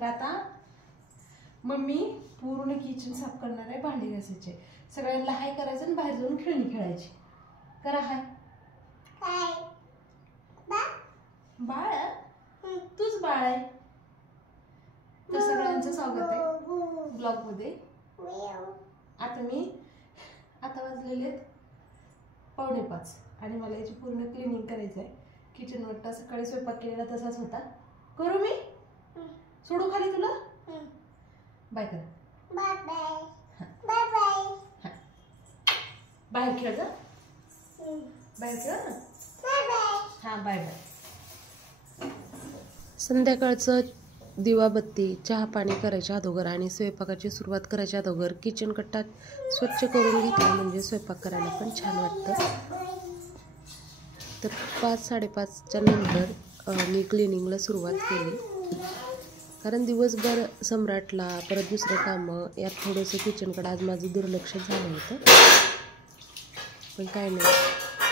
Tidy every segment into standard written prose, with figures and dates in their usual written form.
तर आता मम्मी पूर्ण किचन साफ करणार आहे, भांडी घासायचे, सगळ्यांना हाय करायचं आणि बाहेर जाऊन खेळणी खेळायची. करा हाय. बाळ तूच बाळ आहे. तर सगळ्यांचं स्वागत आहे ब्लॉग मध्ये. आता वाजलेले 4:45 आणि मला याची पूर्ण क्लिनिंग करायचं आहे. किचन वाटतं सकाळी स्वयंपाक केलेला तसाच होता. करू मी? सोडू खाली तुला? बाय कर. Bye bye. Bye bye. बाहेर खेळ जा. बाहेर खेळ. Bye bye. हा बाय बाय. संध्याकाळचं दिवाबत्ती, चहा पाणी करायच्या अगोदर आणि स्वयंपाकाची सुरुवात करायच्या अगोदर किचन कट्टा स्वच्छ करून घेतला म्हणजे स्वयंपाक करायला पण छान वाटतं. तर 5-5:30च्या नंतर मी क्लिनिंगला सुरुवात केली, कारण दिवसभर सम्राटला परत दुसरं कामं यात थोडंसं किचनकडे आज माझं दुर्लक्ष झालं होतं. पण काय नाही,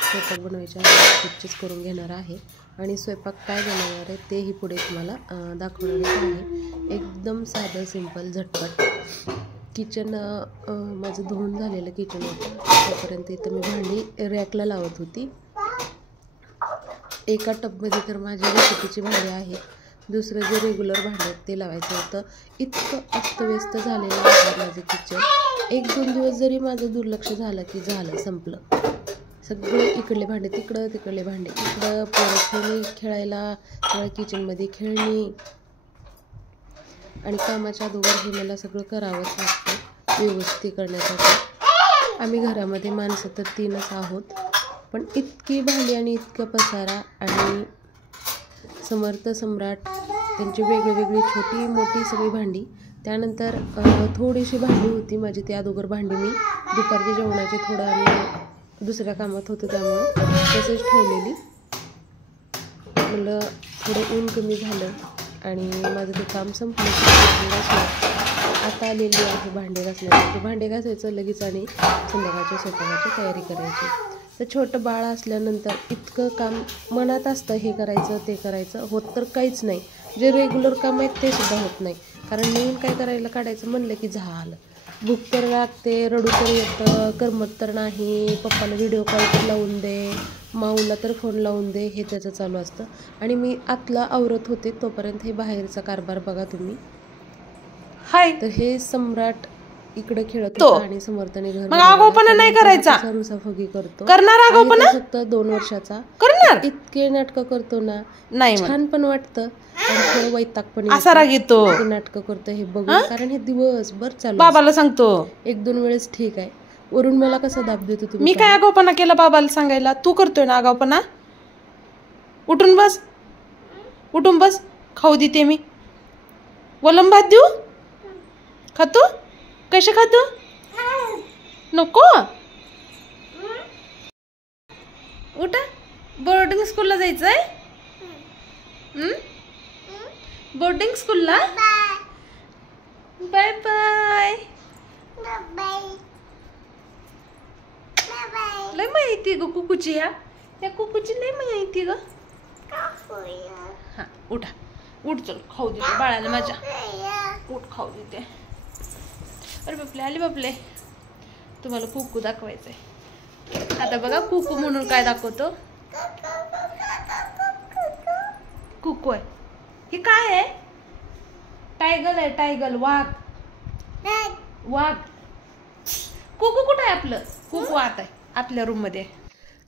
स्वयंपाक बनवायच्या स्वच्छच करून घेणार आहे आणि स्वयंपाक काय बनवणार आहे तेही पुढे तुम्हाला दाखवणार आहे. एकदम साधं सिंपल झटपट. किचन माझं धुवून झालेलं किचन होतं, तोपर्यंत इथं मी भांडी रॅकला लावत होती. एका टबमध्ये तर माझ्या रेसिपीची भांडी आहेत, दुसरं जे रेग्युलर भांडे आहेत ते लावायचं होतं. इतकं अस्तव्यस्त झालेलं आहे माझं किचन. 1-2 दिवस जरी माझं दुर्लक्ष झालं की झालं, संपलं. सगळे इकडले भांडे तिकडं, तिकडले भांडे इकडं, पोरं खेळायला, सगळं किचनमध्ये खेळणी आणि कामाच्या अगोदर हे मला सगळं करावंच लागतं व्यवस्थित करण्यासाठी. आम्ही घरामध्ये माणसं तर 3च आहोत, पण इतकी भांडी आणि इतकं पसारा. आणि समर्थ सम्राट त्यांची वेगळी छोटी मोठी सगळी भांडी. त्यानंतर थोडीशी भांडी होती माझी, ती अगोदर भांडी मी दुपारच्या जेवणाची थोडं आम्ही दुसऱ्या कामात होतं त्यामुळं तसेच ठेवलेली. मला थोडं ऊन कमी झालं आणि माझं ते काम संपलं. आता आलेली आहे भांडे घासण्यासाठी. भांडे घासायचं लगेच आणि संध्याकाळच्या स्वयंपाकाची तयारी करायची. तर छोटं बाळ असल्यानंतर इतकं काम मनात असतं, हे करायचं ते करायचं, होत तर काहीच नाही. जे रेग्युलर काम आहेत ते सुद्धा होत नाही, कारण नवीन काय करायला काढायचं म्हणलं की झालं. भूक तर लागते, रडू तर येतं, करमत तर नाही, पप्पाला व्हिडिओ कॉल तर लावून दे, माऊला तर फोन लावून दे, हे त्याचं चालू असतं. आणि मी आतला आवरत होते तोपर्यंत हे बाहेरचा कारभार बघा तुम्ही. हाय. तर हे सम्राट इकडे खेळत होता आणि समर्थने घर आगाऊपणा नाही करायचा, रुसाफगी करतो. करणार आगाऊपणा फक्त 2 वर्षाचा. करणार इतके नाटकं करतो ना, नाही छान पण वाटतं आणि थोडं वैताग पण असा राग येतो. नाटकं करतो हे बघून, कारण हे दिवसभर चालू. बाबाला सांगतो 1-2 वेळेस ठीक आहे, वरून मला कसा दाब देतो तुम्ही. मी काय आगाऊपणा केला बाबाला सांगायला? तू करतोय ना आगाऊपणा. उठून बस, उठून बस, खाऊ देते मी. वलम भात देऊ? खातो? कसे खातो? नको. उठा, बोर्डिंग स्कूलला जायचंय. बोर्डिंग स्कूलला. Bye bye. लय माहिती ग कुकूची, या कुकूची लय माहिती ग. हा उठा, उठ, चल खाऊ देते बाळाला माझ्या. उठ, खाऊ देते. अरे बापले, आले बापले. तुम्हाला कुकू दाखवायचंय आता. बघा कुकू म्हणून काय दाखवतो. कुकू आहे हे. काय आहे? टायगर आहे, टायगर. वाघ, वाघ. कुकू कुठं आहे आपलं? कुकू आत आहे आपल्या रूम मध्ये.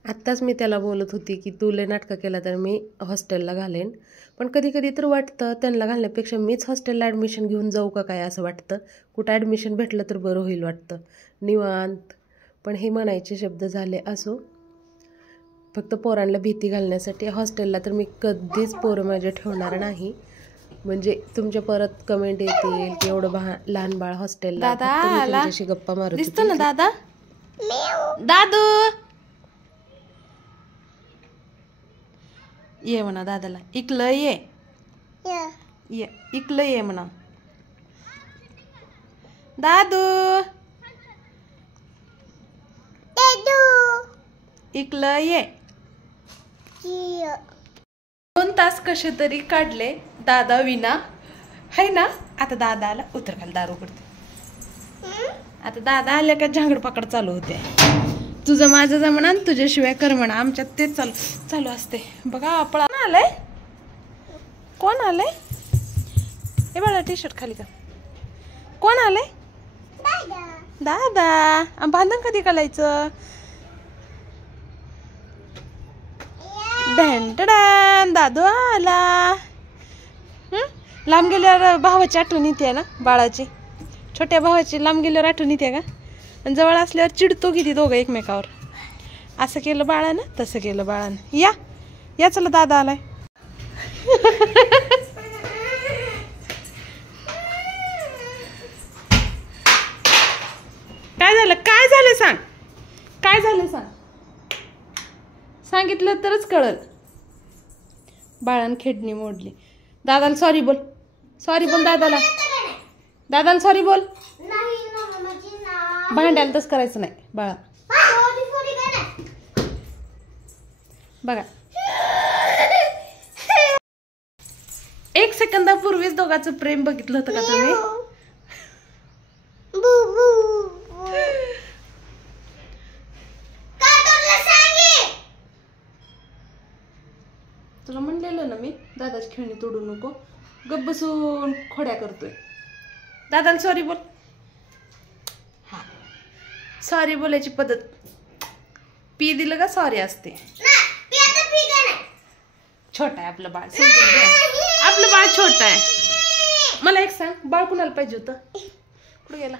आत्ताच मी त्याला बोलत होती की तू लय नाटकं केला तर मी हॉस्टेलला घालेन, पण कधी कधी तर वाटतं त्यांना घालण्यापेक्षा मीच हॉस्टेलला ॲडमिशन घेऊन जाऊ का काय असं वाटतं. कुठं ॲडमिशन भेटलं तर बरं होईल वाटतं, निवांत. पण हे म्हणायचे शब्द झाले. असो, फक्त पोरांना भीती घालण्यासाठी. हॉस्टेलला तर मी कधीच पोरं माझ्या ठेवणार नाही, म्हणजे तुमच्या परत कमेंट येतील की एवढं लहान बाळ हॉस्टेलला. तुमच्याशी गप्पा मारत दिसतो ना दादा. दादू ये म्हणा दादाला. इकलं ये, ये इकलं ये म्हणा. दादू इकलं ये. 2 तास कसे तरी काढले दादा विना. हाय ना. आता दादा आला, उतर खाली दारू करते. आता दादा आल्या का झांगड पकड चालू होते. तुझं माझं जमणा, तुझ्याशिवाय कर म्हणा, आमच्यात तेच चालू असते. बघा पळा आलंय. कोण आलंय? हे बाळा टी शर्ट खाली का. कोण आलंय? दादा. बांधण कधी घालायचं? ढॅन दादू आला. लांब गेल्यावर भावाची आठवण येते ना, बाळाची, छोट्या भावाची. लांब गेल्यावर आठवण येते का? आणि जवळ असल्यावर चिडतो किती दोघं एकमेकावर. असं केलं बाळानं, तसं केलं बाळानं. या चला दादा आलाय. काय झालं सांग. काय झालं सांग. सांगितलं तरच कळल. बाळानं खेडणी मोडली. दादाला सॉरी बोल. सॉरी बोल दादाला. दादाला सॉरी बोल. भांड्याला तसं करायचं नाही बाळा. बघा 1 सेकंदापूर्वीच दोघांचं प्रेम बघितलं होतं का तुम्ही? तुला म्हणलेलं ना मी, दादाची खेळणी तोडू नको. गप्प बसून खोड्या करतोय. दादाला सॉरी बोल. हा, सॉरी बोलायची पद्धत. पी दिलं का सॉरी असते. छोटा आहे आपलं बाळ, आपलं बाळ छोट आहे. मला एक सांग, बाळ कुणाला पाहिजे होतं? कुठे गेला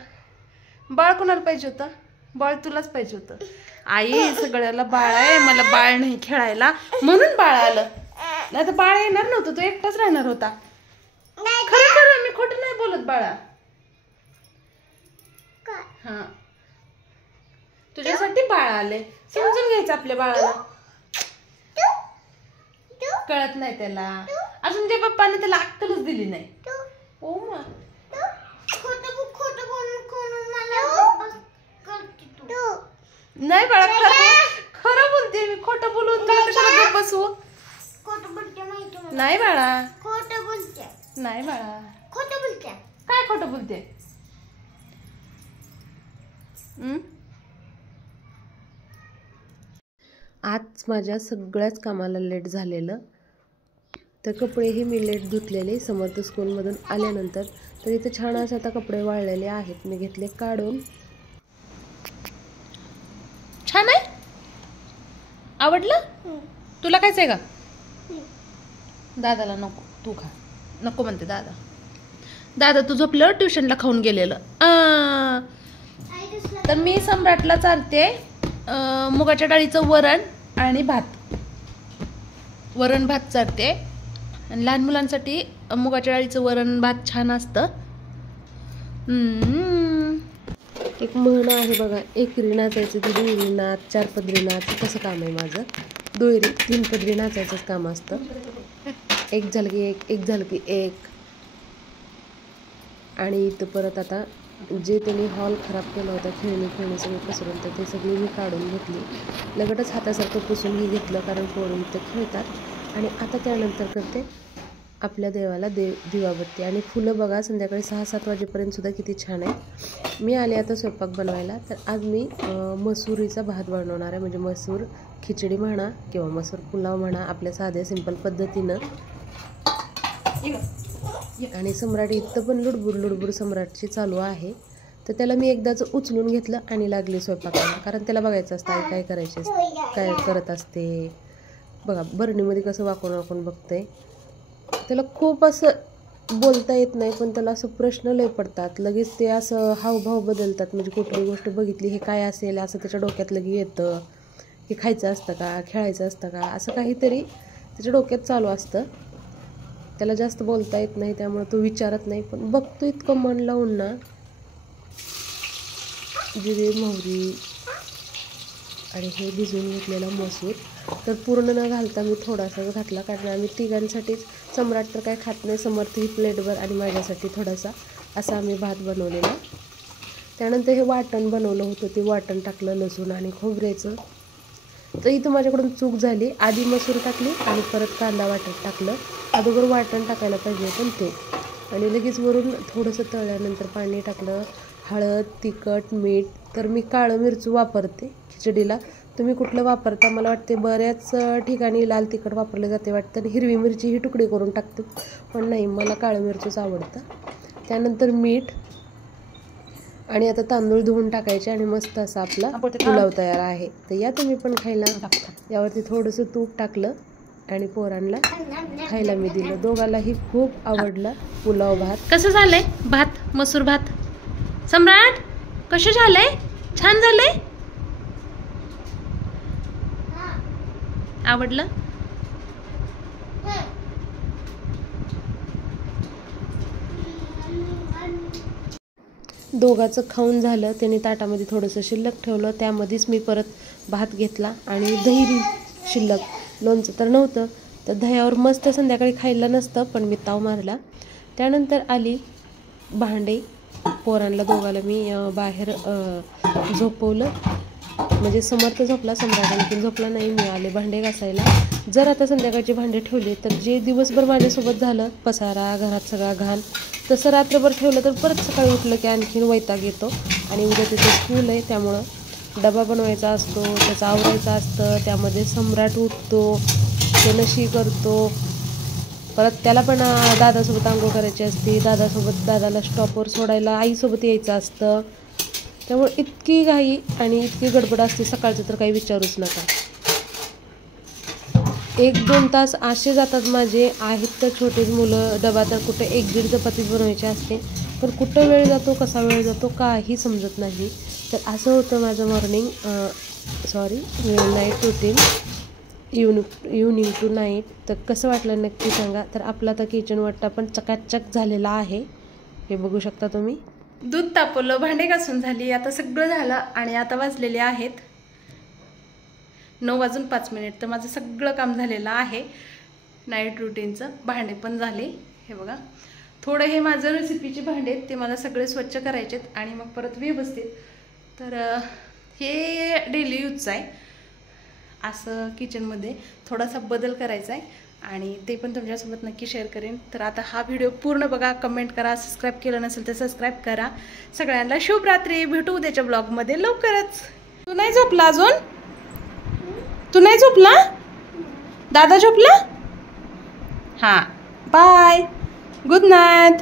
बाळ? कुणाला पाहिजे होतं? बाळ तुलाच पाहिजे होतं. आई सगळ्याला बाळ आहे, मला बाळ नाही खेळायला म्हणून बाळ आलं. नाही तर बाळ येणार नव्हतं, तो एकटाच राहणार होता. खरं खरं, मी खोटं नाही बोलत बाळा. हा, तुझ्यासाठी बाळ आले. समजून घ्यायचं आपल्या बाळाला. कळत नाही त्याला अजून. जे पप्पाने त्याला अक्कलच दिली नाही. ओ मा, नाही बाळा, खरं बोलते मी. खोटं बोलून तुला कशाला गप्प बसवू? नाही बाळा, नाही बाळा. काय खोटं बोलते? आज माझ्या सगळ्याच कामाला लेट झालेलं. तर कपडेही मी लेट धुतलेले समर्थ स्कूलमधून आल्यानंतर. तर इथे छान असं आता कपडे वाळलेले आहेत, मी घेतले काढून. छान आहे, आवडलं तुला? कायच आहे का? दादाला नको, तू खा. नको म्हणते दादा. दादा तू झोपलं, ट्युशनला खाऊन गेलेलं. तर मी सम्राटला चालते मुगाच्या डाळीचं वरण आणि भात. वरण भात चालते. आणि लहान मुलांसाठी मुगाच्या डाळीचं वरण भात छान असतं. एक म्हण आहे बघा, एकरी नाचायचं ते दुहेरी नाच, 4 पदरी नाच. कसं काम आहे माझं? दुहेरी 3 पदरी नाचायचंच काम असतं. एक झालं की एक झालं की एक. आणि इथं परत आता जे त्यांनी हॉल खराब केला होता, खेळणी सगळी पसरून, तर ते सगळी मी काढून घेतली. लगेचच हातासारखं पुसूनही घेतलं, कारण पोरं इथं खेळतात. आणि आता त्यानंतर करते आपल्या देवाला दिवाबत्ती. आणि फुलं बघा, संध्याकाळी 6-7 वाजेपर्यंत सुद्धा किती छान आहे. मी आले आता स्वयंपाक बनवायला. तर आज मी मसुरीचा भात बनवणार आहे. म्हणजे मसूर खिचडी म्हणा किंवा मसूर पुलाव म्हणा, आपल्या साध्या सिंपल पद्धतीनं. आणि सम्राट इथं पण लुडबुड सम्राटची चालू आहे. तर त्याला मी एकदाच उचलून घेतलं आणि लागले स्वयंपाकाला, कारण त्याला बघायचं असतं आई काय करायचे, काय करत असते. बघा बरणीमध्ये कसं वाकून बघतंय. त्याला खूप असं बोलता येत नाही, पण त्याला असं प्रश्न लय पडतात. लगेच ते असं हावभाव बदलतात. म्हणजे कुठली गोष्ट बघितली, हे काय असेल असं त्याच्या डोक्यात लगे येतं. हे खायचं असतं का, खेळायचं असतं का, असं काहीतरी त्याच्या डोक्यात चालू असतं. त्याला जास्त बोलता येत नाही, त्यामुळे तो विचारत नाही. पण बघतो इतकं मन लावून ना. जिरे मोहरी आणि हे भिजवून घेतलेला मसूर तर पूर्ण न घालता मी थोडासाच घातला, कारण आम्ही तिघांसाठीच. सम्राट तर काय खात नाही, समर्थ ही प्लेटभर आणि माझ्यासाठी थोडासा असा आम्ही भात बनवलेला. त्यानंतर हे वाटण बनवलं होतं, ते वाटण टाकलं लसूण आणि खोबऱ्याचं. तर इथं माझ्याकडून चूक झाली, आधी मसूर टाकली आणि परत कांदा वाटण टाकलं. अगोदर वाटण टाकायला पाहिजे होतं ते. आणि लगेच वरून थोडंसं तळल्यानंतर पाणी टाकलं, हळद, तिखट, मीठ. तर मी काळं मिरचू वापरते खिचडीला. तुम्ही कुठलं वापरता? मला वाटते बऱ्याच ठिकाणी लाल तिखट वापरले जाते वाटतं, आणि हिरवी मिरची ही तुकडे करून टाकतात, पण नाही, मला काळं मिरचूच आवडतं. त्यानंतर मीठ, आणि आता तांदूळ धुवून टाकायचे आणि मस्त असा आपला पुलाव तयार आहे. तर या तुम्ही पण खायला. यावरती थोडंसं तूप टाकलं आणि पोरांना खायला मी दिलं. दोघांनाही खूप आवडला पुलाव भात. कसं झालंय भात, मसूर भात? सम्राट कसं झालंय? छान झालंय? आवडलं? दोघाचं खाऊन झालं. त्याने ताटामध्ये थोडंसं शिल्लक ठेवलं, त्यामध्येच मी परत भात घेतला आणि दही शिल्लक. लोणचं तर नव्हतं, तर दह्यावर मस्त संध्याकाळी खायला नसतं, पण मी ताव मारला. त्यानंतर आली भांडे. पोरांना दोघाला मी बाहेर झोपवलं, म्हणजे समर्थ झोपला, सम्राट आणखीन झोपला नाही. मी आले भांडे घासायला. जर आता संध्याकाळचे भांडे ठेवले तर जे दिवसभर माझ्यासोबत झालं, पसारा, घरात सगळा घाण, तसं रात्रभर ठेवलं तर परत सकाळी उठलं की आणखीन वैताग येतो. आणि उद्या तिथे स्कूल आहे, त्यामुळं डबा बनवायचा असतो, त्याचं आवरायचं असतं. त्यामध्ये सम्राट उठतो, तो नशी करतो, परत त्याला पण दादासोबत आंघोळ करायची असते, दादाला स्टॉपवर सोडायला आईसोबत यायचं असतं. त्यामुळे इतकी घाई आणि इतकी गडबड असते सकाळचं, तर काही विचारूच नका. 1-2 तास असे जातात माझे. आहेत तर छोटेच मुलं, डबा तर कुठे 1-1.5 चपाती बनवायची असते, पण कुठं वेळ जातो, कसा वेळ जातो, काही समजत नाही. तर असं होतं माझं night routine, evening to night. तर कसं वाटलं नक्की सांगा. तर आपला तर किचन वाटा पण चकाचक झालेला आहे, हे बघू शकता तुम्ही. दूध तापवलं, भांडे घासून झाली, आता सगळं झालं आणि आता वाजलेले आहेत 9:05. तर माझं सगळं काम झालेलं आहे नाईट रुटीनचं. भांडे पण झाले, हे बघा. थोडं हे माझं रेसिपीचे भांडे आहेत, ते मला सगळे स्वच्छ करायचे आहेत आणि मग परत व्यवस्थित. तर हे डेली यूजचं आहे. असं किचनमध्ये थोडासा बदल करायचा आहे आणि ते पण तुमच्यासोबत नक्की शेअर करेन. तर आता हा व्हिडिओ पूर्ण बघा, कमेंट करा, सबस्क्राईब केलं नसेल तर सबस्क्राईब करा. सगळ्यांना शुभरात्री. भेटू उद्याच्या ब्लॉगमध्ये लवकरच. तू नाही झोपला अजून? तू नाही झोपला? दादा झोपला? हां, बाय, गुड नाईट.